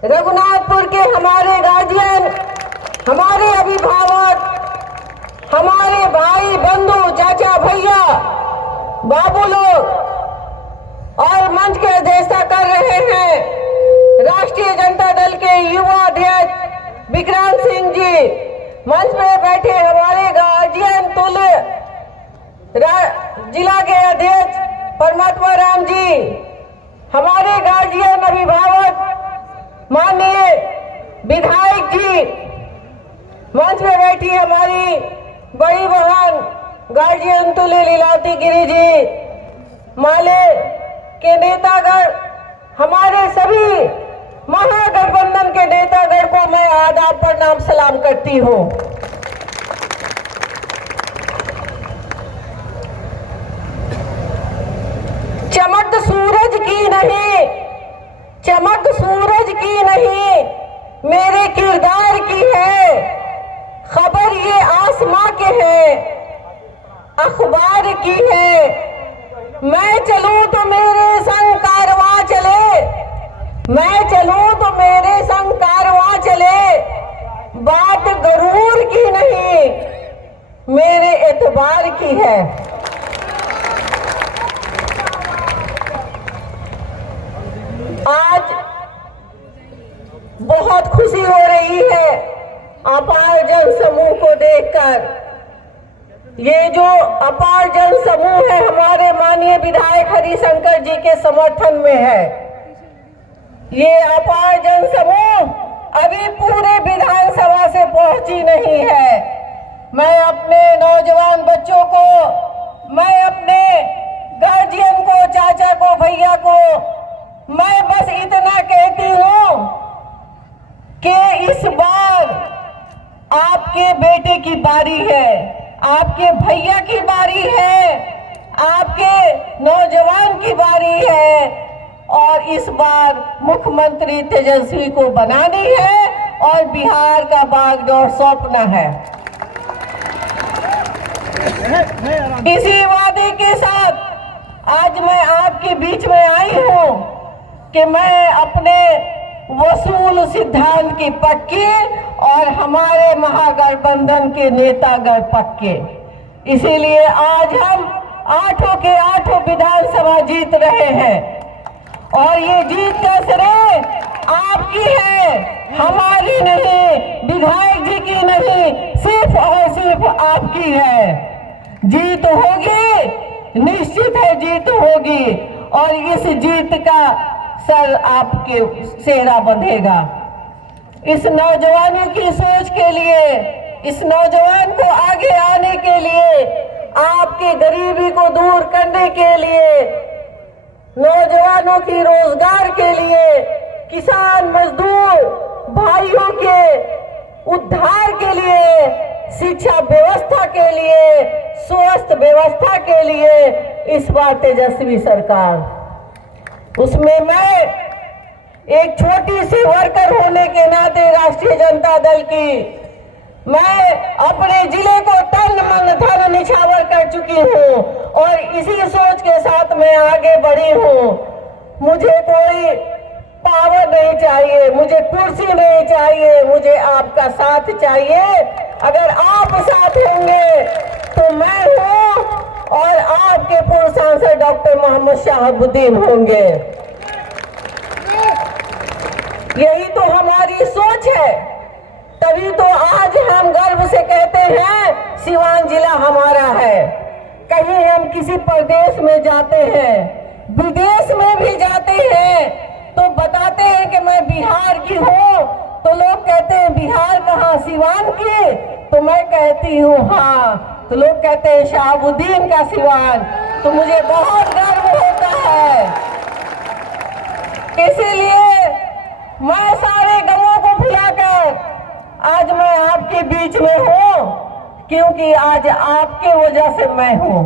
रघुनाथपुर के हमारे गार्जियन, हमारे अभिभावक, हमारे भाई बंधु, चाचा भैया, बाबू लोग और मंच की अध्यक्षता कर रहे हैं राष्ट्रीय जनता दल के युवा अध्यक्ष विक्रांत सिंह जी, मंच में बैठे हमारे गार्जियन तुल्य जिला के अध्यक्ष परमात्मा राम जी, हमारे गार्जियन अभिभावक माननीय विधायक जी, मंच में बैठी हमारी बड़ी बहन गार्जियन तुल्य लीलावती गिरी जी, माले के नेतागण, हमारे सभी महागठबंधन के नेतागण को मैं आदाब प्रणाम सलाम करती हूँ। चमक सूरज की नहीं, चमक सूरज की नहीं, मेरे किरदार की है, खबर ये आसमां के है, अखबार की है। मैं चलूं तो मेरे संग कारवां चले, मैं चलूं तो मेरे संग कारवां चले, बात गरूर की नहीं, मेरे एतबार की है। आज बहुत खुशी हो रही है अपार जन समूह को देखकर। ये जो अपार जन समूह है हमारे माननीय विधायक हरिशंकर जी के समर्थन में है। ये अपार जन समूह अभी पूरे विधानसभा से पहुंची नहीं है। मैं अपने नौजवान बच्चों को, मैं अपने गार्जियन को, चाचा को, भैया को, मैं बस इतना कहती हूँ कि इस बार आपके बेटे की बारी है, आपके भैया की बारी है, आपके नौजवान की बारी है और इस बार मुख्यमंत्री तेजस्वी को बनानी है और बिहार का बागडोर सौंपना है। इसी वादे के साथ आज मैं आपके बीच में आई हूँ कि मैं अपने वसूल सिद्धांत की पक्की और हमारे महागठबंधन के नेतागण पक्के। इसीलिए आज हम 8 के 8 विधानसभा जीत रहे हैं और ये जीत का श्रेय आपकी है, हमारी नहीं, विधायक जी की नहीं, सिर्फ और सिर्फ आपकी है। जीत होगी, निश्चित है जीत होगी और इस जीत का सर आपके सेहरा बंधेगा। इस नौजवानों की सोच के लिए, इस नौजवान को आगे आने के लिए, आपके गरीबी को दूर करने के लिए, नौजवानों की रोजगार के लिए, किसान मजदूर भाइयों के उद्धार के लिए, शिक्षा व्यवस्था के लिए, स्वास्थ्य व्यवस्था के लिए इस बार तेजस्वी सरकार, उसमें मैं एक छोटी सी वर्कर होने के नाते राष्ट्रीय जनता दल की, मैं अपने जिले को तन मन धन निछावर कर चुकी हूँ और इसी सोच के साथ मैं आगे बढ़ी हूँ। मुझे कोई पावर नहीं चाहिए, मुझे कुर्सी नहीं चाहिए, मुझे आपका साथ चाहिए। अगर आप साथ होंगे तो मैं हूँ और आपके पूर्व सांसद डॉक्टर मोहम्मद शहाबुद्दीन होंगे। यही तो हमारी सोच है, तभी तो आज हम गर्व से कहते हैं सिवान जिला हमारा है। कहीं हम किसी प्रदेश में जाते हैं, विदेश में भी जाते हैं तो बताते हैं कि मैं बिहार की हूँ, तो लोग कहते हैं बिहार कहाँ, सिवान की? तो मैं कहती हूँ हाँ, तो लोग कहते हैं शहाबुद्दीन का सिवान। तो मुझे बहुत गर्व होता है। इसीलिए मैं सारे गमों को भुलाकर आज मैं आपके बीच में हूँ, क्योंकि आज आपके वजह से मैं हूँ।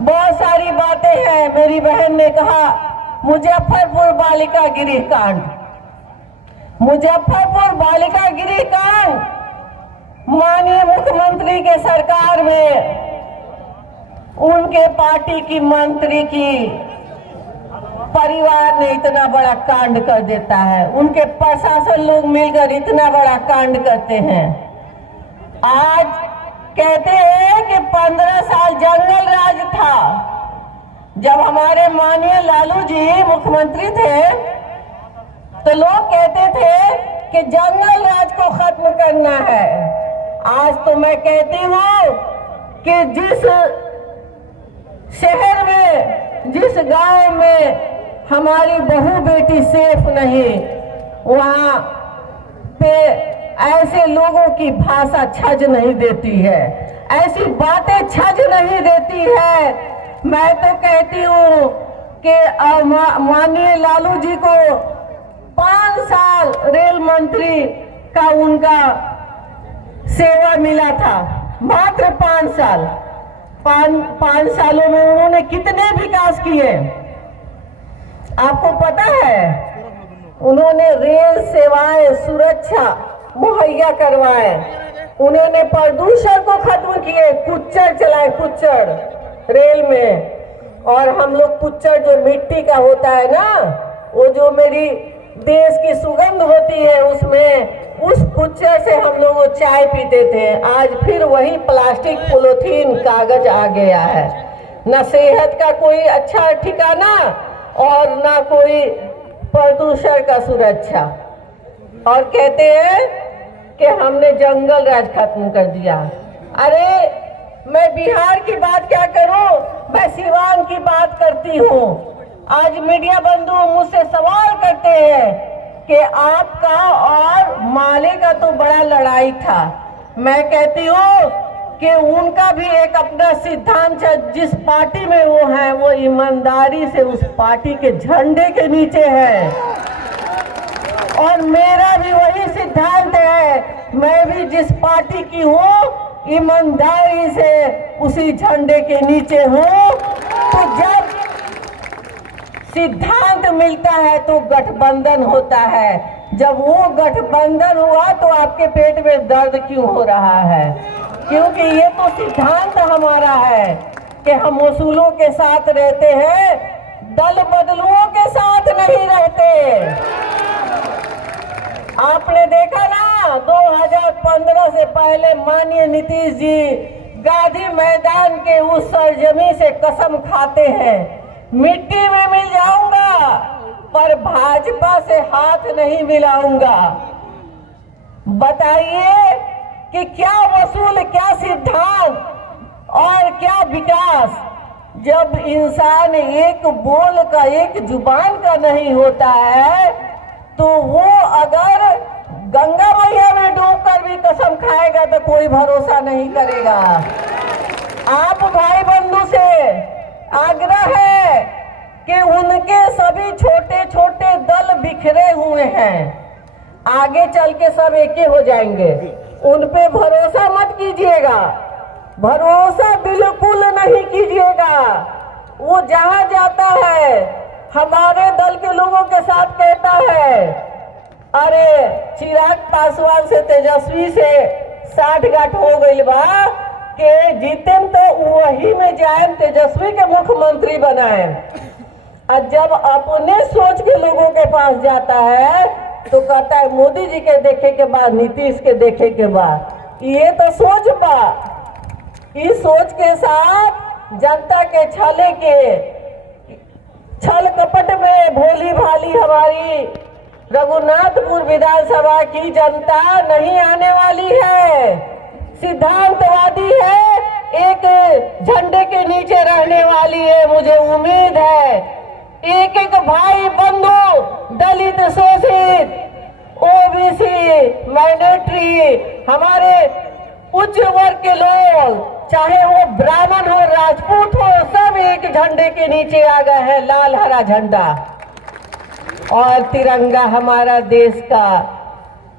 बहुत सारी बातें हैं। मेरी बहन ने कहा मुजफ्फरपुर बालिका गृह कांड, मुजफ्फरपुर बालिका गृह कांड माननीय मुख्यमंत्री के सरकार में उनके पार्टी की मंत्री की परिवार ने इतना बड़ा कांड कर देता है, उनके प्रशासन लोग मिलकर इतना बड़ा कांड करते हैं। आज कहते हैं कि 15 साल जंगल राज था। जब हमारे माननीय लालू जी मुख्यमंत्री थे तो लोग कहते थे कि जंगल राज को खत्म करना है। आज तो मैं कहती हूँ कि जिस शहर में, जिस गांव में हमारी बहू बेटी सेफ नहीं, वहाँ पे ऐसे लोगों की भाषा छज नहीं देती है, ऐसी बातें छज नहीं देती है। मैं तो कहती हूँ कि माननीय लालू जी को 5 साल रेल मंत्री का उनका सेवा मिला था, मात्र 5 साल। 5 सालों में उन्होंने कितने विकास किए आपको पता है? उन्होंने रेल सेवाएं, सुरक्षा मुहैया करवाए, उन्होंने प्रदूषण को खत्म किए, कुच्चड़ चलाए, कुच्चड़ रेल में। और हम लोग कुच्चड़ जो मिट्टी का होता है ना, वो जो मेरी देश की सुगंध होती है, उसमें उस कुच्चड़ से हम लोग चाय पीते थे। आज फिर वही प्लास्टिक, पॉलीथीन, कागज आ गया है। न सेहत का कोई अच्छा ठिकाना और ना कोई प्रदूषण का सुरक्षा। और कहते हैं कि हमने जंगल राज खत्म कर दिया। अरे मैं बिहार की बात क्या करूं, मैं सिवान की बात करती हूं। आज मीडिया बंधु मुझसे सवाल करते हैं कि आपका और माले का तो बड़ा लड़ाई था। मैं कहती हूँ कि उनका भी एक अपना सिद्धांत है। जिस पार्टी में वो है, वो ईमानदारी से उस पार्टी के झंडे के नीचे है। और मेरा भी वही सिद्धांत है, मैं भी जिस पार्टी की हूँ, ईमानदारी से उसी झंडे के नीचे हूँ। तो जब सिद्धांत मिलता है तो गठबंधन होता है। जब वो गठबंधन हुआ तो आपके पेट में दर्द क्यों हो रहा है? क्योंकि ये तो सिद्धांत हमारा है कि हम उसूलों के साथ रहते हैं, दल बदलुओं के साथ नहीं रहते। आपने देखा ना, 2015 से पहले माननीय नीतीश जी गांधी मैदान के उस सरजमी से कसम खाते हैं, मिट्टी में मिल जाऊंगा पर भाजपा से हाथ नहीं मिलाऊंगा। बताइए कि क्या वसूल, क्या सिद्धांत और क्या विकास। जब इंसान एक बोल का, एक जुबान का नहीं होता है, तो वो अगर गंगा मैया में डूबकर भी कसम खाएगा तो कोई भरोसा नहीं करेगा। आप भाई बंधु से आग्रह है कि उनके सभी छोटे छोटे दल बिखरे हुए हैं, आगे चल के सब एक हो जाएंगे। उन पे भरोसा मत कीजिएगा, भरोसा बिल्कुल नहीं कीजिएगा। वो जहां जाता है हमारे दल के लोगों के साथ कहता है, अरे चिराग पासवान से, तेजस्वी से 60 गांठ हो गई बा कि जीतेम तो वही में जाए, तेजस्वी के मुख्यमंत्री बनाए। और जब अपने सोच के लोगों के पास जाता है तो कहता है मोदी जी के देखे के बाद, नीतीश के देखे के बाद। ये तो सोच बा, इस सोच के साथ जनता के छले के छल कपट में भोली भाली हमारी रघुनाथपुर विधानसभा की जनता नहीं आने वाली है। सिद्धांतवादी है, एक झंडे के नीचे रहने वाली है। मुझे उम्मीद है एक एक भाई बंधु, दलित, शोषित, ओबीसी, माइनॉरिटी, हमारे उच्च वर्ग के लोग, चाहे वो ब्राह्मण हो, राजपूत हो, सब एक झंडे के नीचे आ गए हैं। लाल हरा झंडा और तिरंगा हमारा देश का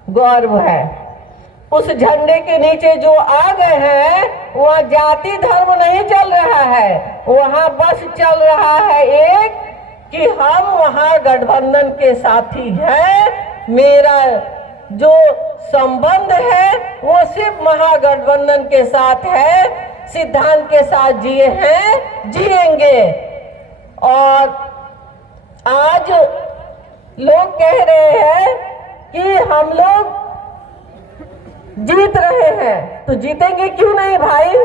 गौरव है। उस झंडे के नीचे जो आ गए हैं, वहाँ जाति धर्म नहीं चल रहा है, वहाँ बस चल रहा है एक कि हम वहाँ गठबंधन के साथी हैं। मेरा जो संबंध है वो सिर्फ महागठबंधन के साथ है, सिद्धांत के साथ जिए हैं, जिएंगे। और आज लोग कह रहे हैं कि हम लोग जीत रहे हैं, तो जीतेंगे क्यों नहीं भाई?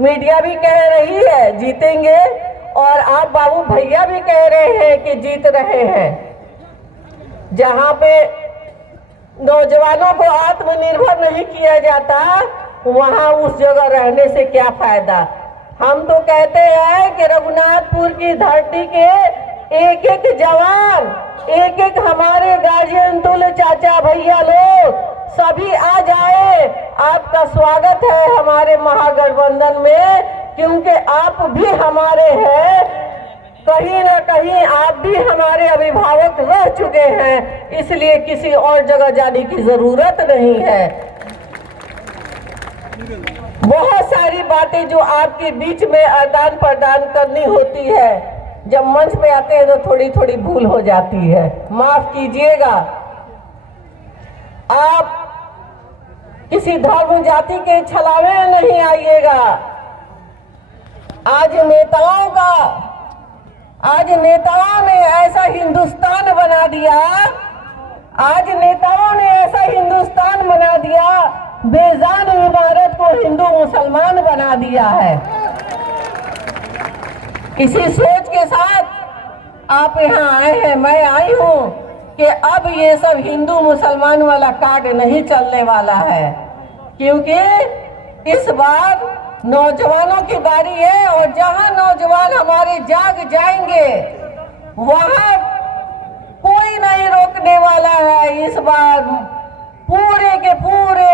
मीडिया भी कह रही है जीतेंगे, और आप बाबू भैया भी कह रहे हैं कि जीत रहे हैं। जहां पे नौजवानों को आत्मनिर्भर नहीं किया जाता, वहां उस जगह रहने से क्या फायदा? हम तो कहते हैं कि रघुनाथपुर की धरती के एक एक जवान, एक एक हमारे गार्जियन तुल्य चाचा भैया लोग सभी आ जाए। आपका स्वागत है हमारे महागठबंधन में, क्योंकि आप भी हमारे हैं। कहीं ना कहीं आप भी हमारे अभिभावक रह चुके हैं, इसलिए किसी और जगह जाने की जरूरत नहीं है। बहुत सारी बातें जो आपके बीच में आदान प्रदान करनी होती है, जब मंच पे आते हैं तो थोड़ी थोड़ी भूल हो जाती है, माफ कीजिएगा। आप किसी धर्म जाति के छलावे नहीं आइएगा। आज नेताओं ने ऐसा हिंदुस्तान बना दिया, आज नेताओं ने ऐसा हिंदुस्तान बना दिया, बेजान इमारत को हिंदू मुसलमान बना दिया है। इसी सोच के साथ आप यहाँ आए हैं, मैं आई हूँ कि अब ये सब हिंदू मुसलमान वाला कार्ड नहीं चलने वाला है, क्योंकि इस बार नौजवानों की बारी है, और जहां नौजवान हमारे जाग जाएंगे वहां कोई नहीं रोकने वाला है। इस बार पूरे के पूरे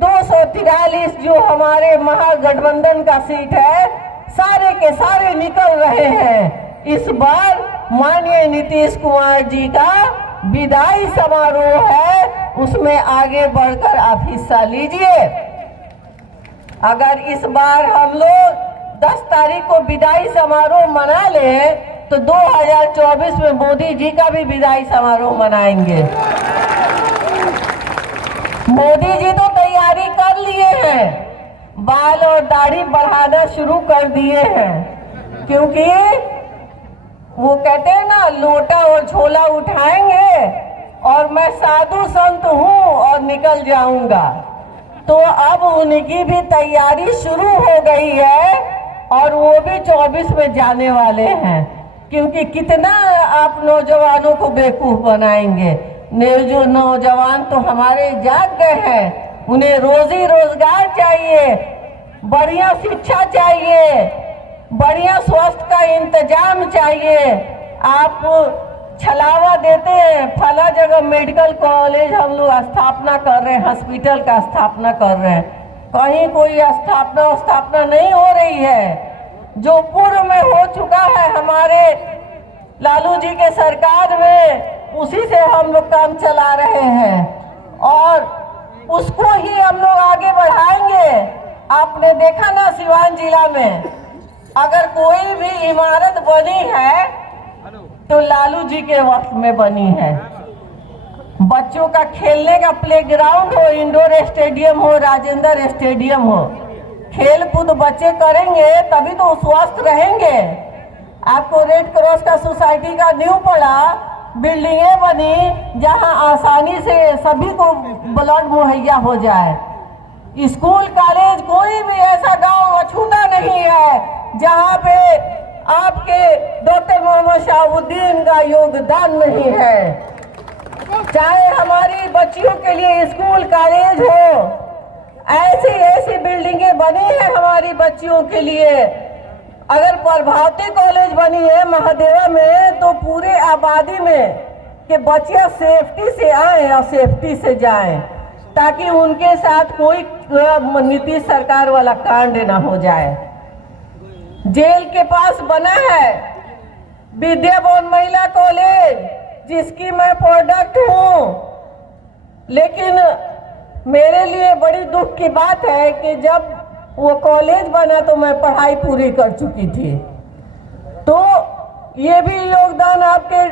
243 जो हमारे महागठबंधन का सीट है, सारे के सारे निकल रहे हैं। इस बार माननीय नीतीश कुमार जी का विदाई समारोह है, उसमें आगे बढ़कर आप हिस्सा लीजिए। अगर इस बार हम लोग 10 तारीख को विदाई समारोह मना लें, तो 2024 में मोदी जी का भी विदाई समारोह मनाएंगे। मोदी जी तो तैयारी कर लिए हैं, बाल और दाढ़ी बढ़ाना शुरू कर दिए हैं, क्योंकि वो कहते हैं ना, लोटा और झोला उठाएंगे और मैं साधु संत हूँ और निकल जाऊंगा। तो अब उनकी भी तैयारी शुरू हो गई है, और वो भी 24 में जाने वाले हैं, क्योंकि कितना आप नौजवानों को बेवकूफ बनाएंगे। जो नौजवान तो हमारे जाग गए हैं, उन्हें रोजी रोजगार चाहिए, बढ़िया शिक्षा चाहिए, बढ़िया स्वास्थ्य का इंतजाम चाहिए। आप छलावा देते हैं, फला जगह मेडिकल कॉलेज हम लोग स्थापना कर रहे हैं, हॉस्पिटल का स्थापना कर रहे हैं, कहीं कोई स्थापना नहीं हो रही है। जो पूर्व में हो चुका है हमारे लालू जी के सरकार में, उसी से हम लोग काम चला रहे हैं, और उसको ही हम लोग आगे बढ़ाएंगे। आपने देखा ना, सिवान जिला में अगर कोई भी इमारत बनी है तो लालू जी के वक्त में बनी है। बच्चों का खेलने का प्लेग्राउंड हो, इंडोर स्टेडियम हो, राजेंद्र स्टेडियम हो, खेल कूद बच्चे करेंगे तभी तो स्वस्थ रहेंगे। आपको रेड क्रॉस का सोसाइटी का न्यू पड़ा, बिल्डिंगें बनी जहां आसानी से सभी को ब्लड मुहैया हो जाए। स्कूल कॉलेज कोई भी ऐसा गांव अछूता नहीं है जहां पे आपके डॉक्टर मोहम्मद शहाबुद्दीन का योगदान नहीं है। चाहे हमारी बच्चियों के लिए स्कूल कॉलेज हो, ऐसी ऐसी बिल्डिंगें बनी है हमारी बच्चियों के लिए। अगर प्रभावती कॉलेज बनी है महादेवा में, तो पूरे आबादी में कि बच्चियां सेफ्टी से आए और सेफ्टी से जाएं, ताकि उनके साथ कोई नीतीश सरकार वाला कांड ना हो जाए। जेल के पास बना है विद्या भवन महिला कॉलेज, जिसकी मैं प्रोडक्ट हूँ, लेकिन मेरे लिए बड़ी दुख की बात है कि जब वो कॉलेज बना तो मैं पढ़ाई पूरी कर चुकी थी। तो ये भी योगदान आपके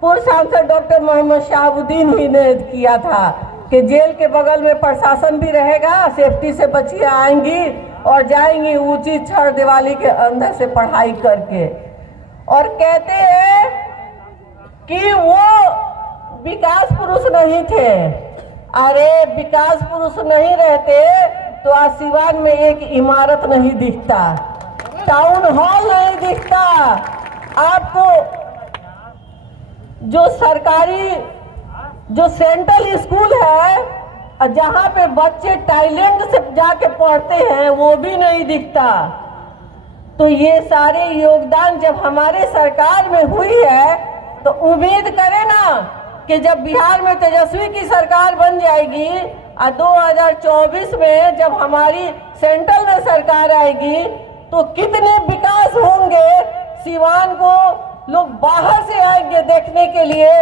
पूर्व सांसद डॉक्टर मोहम्मद शहाबुद्दीन ही ने किया था कि जेल के बगल में प्रशासन भी रहेगा, सेफ्टी से बच्चियां आएंगी और जाएंगी ऊंची छड़ दिवाली के अंदर से पढ़ाई करके। और कहते हैं कि वो विकास पुरुष नहीं थे। अरे विकास पुरुष नहीं रहते तो आज सिवान में एक इमारत नहीं दिखता, टाउन हॉल नहीं दिखता। आपको जो सरकारी जो सेंट्रल स्कूल है जहाँ पे बच्चे टैलेंट से जाके पढ़ते हैं वो भी नहीं दिखता। तो ये सारे योगदान जब हमारे सरकार में हुई है तो उम्मीद करें ना कि जब बिहार में तेजस्वी की सरकार बन जाएगी और 2024 में जब हमारी सेंट्रल में सरकार आएगी तो कितने विकास होंगे। सिवान को लोग बाहर से आएंगे देखने के लिए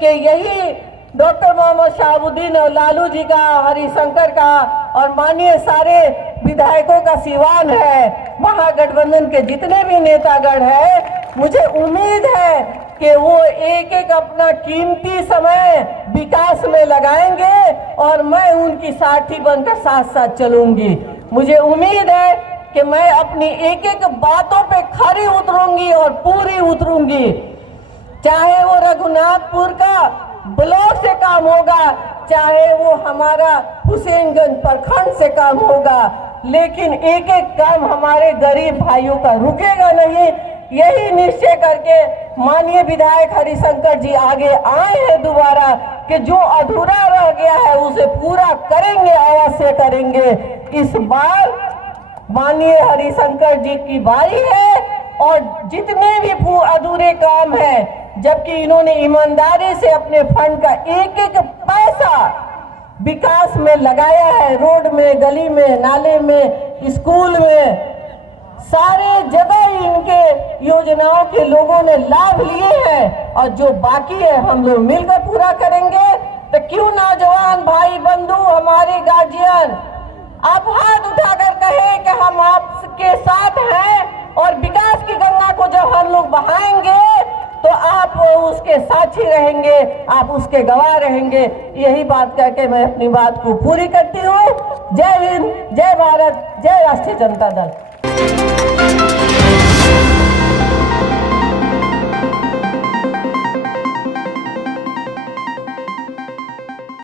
कि यही डॉक्टर मोहम्मद शहाबुद्दीन और लालू जी का, हरिशंकर का और माननीय सारे विधायकों का सिवान है। महागठबंधन के जितने भी नेतागण हैं, मुझे उम्मीद है कि वो एक एक अपना कीमती समय विकास में लगाएंगे और मैं उनकी साथी बनकर साथ साथ चलूंगी। मुझे उम्मीद है कि मैं अपनी एक एक बातों पे खरी उतरूंगी और पूरी उतरूंगी। चाहे वो रघुनाथपुर का ब्लॉक से काम होगा, चाहे वो हमारा हुसैनगंज प्रखंड से काम होगा, लेकिन एक एक काम हमारे गरीब भाइयों का रुकेगा नहीं। यही निश्चय करके माननीय विधायक हरिशंकर जी आगे आए हैं दोबारा कि जो अधूरा रह गया है उसे पूरा करेंगे, अवश्य करेंगे। इस बार माननीय हरिशंकर जी की बारी है और जितने भी अधूरे काम हैं, जबकि इन्होंने ईमानदारी से अपने फंड का एक एक पैसा विकास में लगाया है, रोड में, गली में, नाले में, स्कूल में, सारे जगह इनके योजनाओं के लोगों ने लाभ लिए हैं और जो बाकी है हम लोग मिलकर पूरा करेंगे। तो क्यों नौजवान भाई बंधु, हमारे गार्जियन, आप हाथ उठाकर कहें कि हम आपके साथ हैं और विकास की गंगा को जब हम लोग बहाएंगे तो आप उसके साक्षी रहेंगे, आप उसके गवाह रहेंगे। यही बात करके मैं अपनी बात को पूरी करती हूँ। जय हिंद, जय भारत, जय राष्ट्रीय जनता दल।